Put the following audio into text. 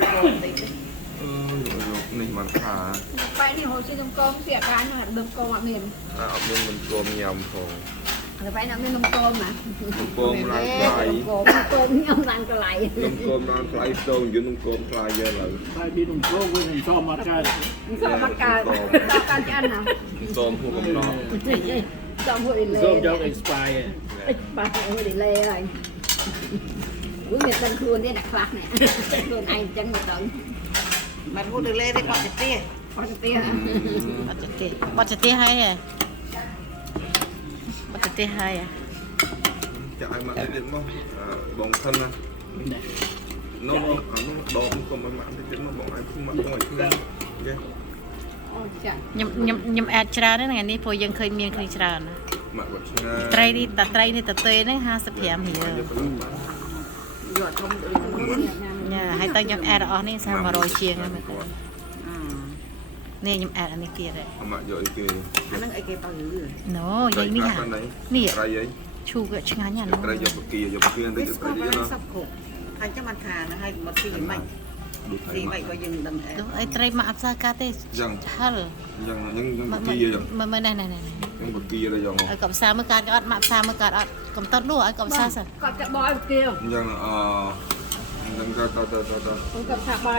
នេះមិនខាไปนี่โหซื้อนมกลมเสียการหน่อยนมกลมอ่ะเมียน អត់មានមិនគមញ៉ាំផង ไปนั่นนี่นมกลมอ่ะ នំគមឡើងថ្លៃ นมกลมញ៉ាំឡើងកន្លែង នំគមឡើងថ្លៃស្ទងយន្តនំគមថ្លៃយកឡើយ Hai đi đồng cô với thằng cho mặt cái សោះមកកើតដល់ការឆ្អិនណា សូមពួកកំណត់ ដល់មួយលេ Zoom cho expire បាទមួយលេហើយវាមានដឹងខ្លួននេះអ្នកខ្លះនេះខ្លួនឯងអញ្ចឹងមិនដឹង mà mua được lên đây còn chặt tia អត់ទេ bọt chặt tia hay à bọt chặt tia hay à ចាក់ឲ្យមកទៀតមកបងខិនណានោះអានោះដងកុំឲ្យមកទៀតមកបងឲ្យមកបងឲ្យខ្លួនយេ អូចាក់ nhầm ad chả đấy ngày nay phôi dân khơi miên khơi chả nè មកវត្តឆ្ងាយ trai đi tạt trai đi tạt tê đấy 50 hiểu យកធំដូចនេះញ៉ាំ nhà hay tao nhầm ad ở đây sao mà rồi chiên mà nè nhầm ad ở đây kia đấy មកយកអីគេ អាហ្នឹងអីគេបើ nó vậy nè hả nè ត្រៃអី chu cái chừng ngắn nhỉ ត្រៃយកបកាយកបកាទៅ វា ទៅ ស្ ត្រៃ គាល់ យក ហើយសពគ្រប់ហើយចាំមិនខានហើយមកទីមិន ដូចថៃ ទី មក មិនក៏យើងដឹងដែរ đúng ấy trai mà áp sát cá tê យ៉ាង hal យ៉ាងយ៉ាងប mà កាយ៉ាង mà này này này យ៉ាងបកាទៅយ៉ាង ở cổng xa mới cắt cái ớt map xa mới cắt ớt cổng tắt luôn ở cổng xa sao គាត់ចាក់បយគេ យ៉ាងយ៉ាងទៅ គាត់ថាបយ